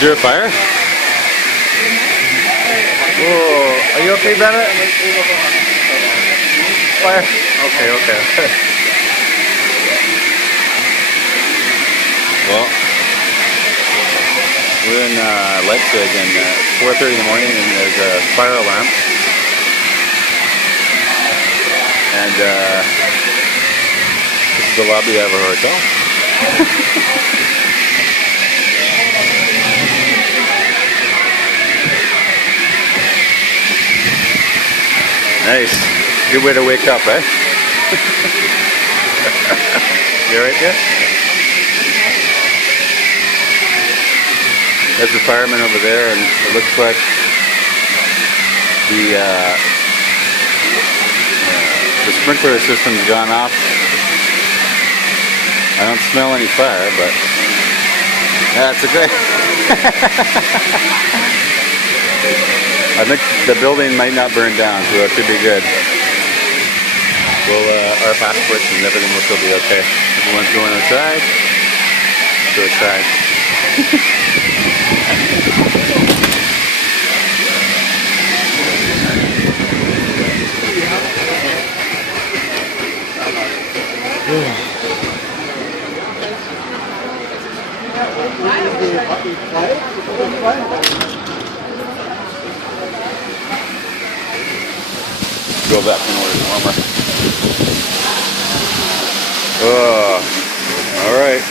Is there a fire? Whoa, are you okay, Bennett? Fire? Okay, okay. Well, we're in Leipzig and it's 4:30 in the morning and there's a fire alarm. And this is the lobby of our hotel. Nice. Good way to wake up, eh? You alright there? There's the fireman over there, and it looks like the sprinkler system's gone off. I don't smell any fire, but that's okay. I think the building might not burn down, so that should be good. Well, our passports and everything will still be okay. Everyone's going outside. Go outside. Go back in order warmer. Oh, all right.